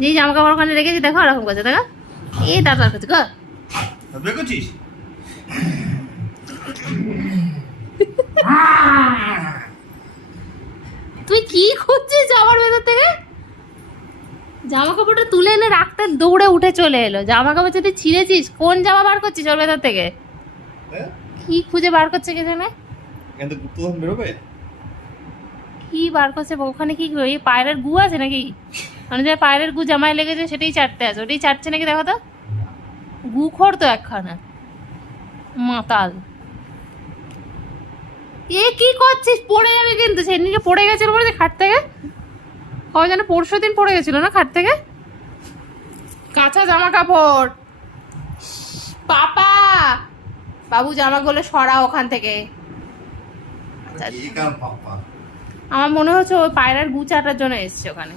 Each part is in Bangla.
যে জামা কাপড় ওখানে রেখেছি দেখো এরকম করছে, দেখো এই দাঁত বার করছে গো। দেখেছিস তুই কি খুঁজছিস জামার ভেতর থেকে? জামা কাপড়টা তুলে এনে রাখতে দৌড়ে উঠে চলে এলো। জামা কাপড় যদি ছিঁড়েছিস, কোন জামা বার করছিস ওর ভেতর থেকে? কি খুঁজে বার করছে কে জানে? কিন্তু গুপ্তধন বেরোবে। কি বার করছে ওখানে? কি ওই পায়রের গু আছে নাকি? মানে যে পায়রের গু জামায় লেগেছে সেটাই চাটতে আছে, ওটাই চাটছে নাকি দেখো তো। গু খোর তো একখানা মাতাল। এ কি করছিস? পড়ে যাবে কিন্তু। সেদিনকে পড়ে গেছিল বলে খাট থেকে, কবে যেন পরশু দিন পড়ে গেছিল না খাট থেকে। কাঁচা জামা কাপড়। পাপা বাবু জামাগুলো সরা ওখান থেকে। আমার মনে হচ্ছে ওই পায়রার গু চাটার জন্য এসছে ওখানে।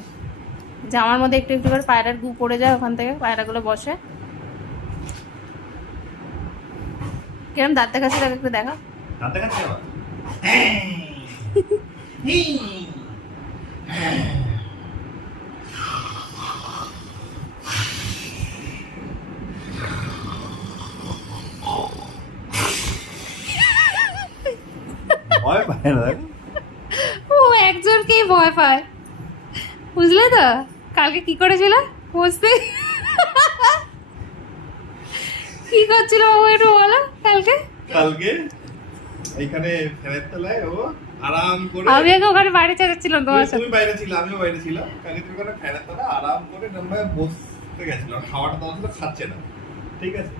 জামার মধ্যে একটু একটু করে পায়রার গু পড়ে যায় ওখান থেকে, পায়রাগুলো বসে। কিরম দাঁত দেখাচ্ছে তাকে একটু দেখা। দাঁত দেখাচ্ছে আবার। ভয় পায় না। ও একজনকেই ভয় পায়, বুঝলে তো? কালকে কি করেছিল বসতে? কি করছিল ও একটু বলো। কালকে এইখানে ফ্যানের তলায় ও আরাম করে। আমি আগে ওখানে বাইরে চাচ্ছিলাম তোমার সাথে। তুমি বাইরে ছিল, আমিও বাইরে ছিলাম। কালকে তুমি ওখানে ফ্যানের তলায় আরাম করে আমরা বসতে গেছিলাম। খাওয়াটা দেওয়া ছিল, খাচ্ছে না, ঠিক আছে?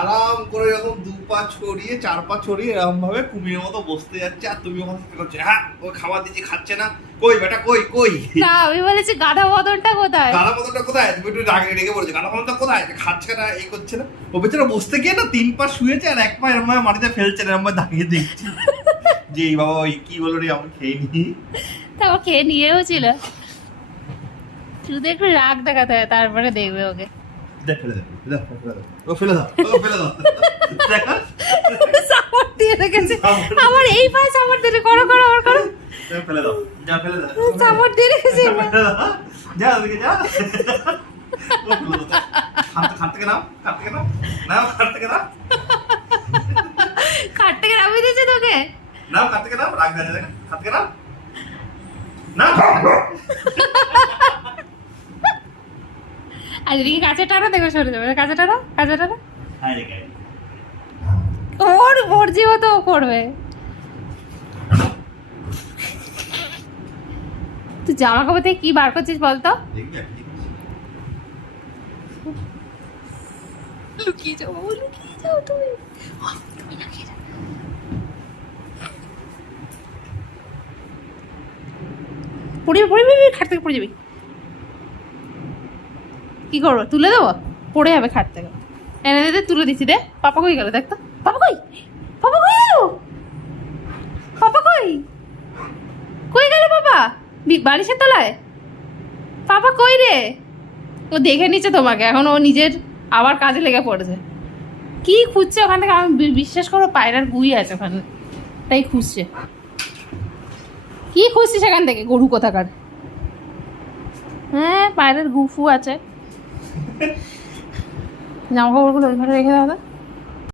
আরাম করে এরকম 2 পা ছড়িয়ে 4 পা ছড়িয়ে এরকম ভাবে কুমিরের মতো বসতে যাচ্ছে। আর তুমি ওখানে করছো, হ্যাঁ ও খাবার দিচ্ছি খাচ্ছে না, কই বেটা কই কই। না আমি বলেছি গাধা বদনটা কোথায়? গাড়া মতনটা কোথায়? তুমি একটু রাগে রেগে বলেছো গাড়া মতনটা কোথায়? খাচ্ছে না, এই করছে না। ও বেচারা বসতে গিয়ে না 3 পা শুয়েছে আর 1 পা এরম ভাবে মাটিতে ফেলছে, এরম ভাবে দাঁড়িয়ে দেখছি যে এই বাবা ওই কি বলো রে, আমি খেয়ে নি। তারপর খেয়ে নিয়েও ছিল। শুধু একটু রাগ দেখাতে হয়, তারপরে দেখবে ওকে। ফেলে দাও ও ফেলে দাও দেখা সাপোর্ট দিয়ে রেখেছে আমার এই পাশ, সাপোর্ট দিয়ে করো করো আর করো। ফেলে দাও, যা ফেলে দাও, সাপোর্ট দিয়ে রেখেছে। যা ওদিকে যা। খাট থেকে নাও, খাট থেকে নাও, নাও খাট থেকে নাও, খাট থেকে নামিয়ে দিয়েছে তোকে। নাও খাট থেকে নাও, রাগ দেখা দেখা, খাট থেকে নাও, নাও। আর এদিকে কাছে টানো, দেখো সরে যাবে। কাছে টানো, কাছে টানো। হাই রে গাই। ওর মর্জি মতো ও করবে। তুই জামা কাপড় থেকে কি বার করছিস বলতো? দেখবি আপনি লুকিয়ে যাও বাবু, লুকিয়ে যাও তুমি। তুমি লুকিয়ে যাও। পড়ে যাবি, খাট থেকে পড়ে যাবি। কি করবো? তুলে দেবো? পড়ে যাবে খাট থেকে। এনে দে, তুলে দিচ্ছি। দে পাপা কই গেল? দেখ তো পাপা কই, পাপা কই গেল? পাপা কই কই গেল? পাপা বালিশের তলায়? পাপা কই রে? ও দেখে নিচ্ছে তোমাকে এখন, ও নিজের আবার কাজে লেগে পড়েছে। কি খুঁজছে ওখান থেকে? আমি বিশ্বাস করো পায়রার গুই আছে ওখানে, তাই খুঁজছে। কি খুঁজছিস সেখান থেকে গরু কোথাকার? হ্যাঁ পায়রার গুফু আছে। জামা কাপড়গুলো ওইখানে রেখে দাও।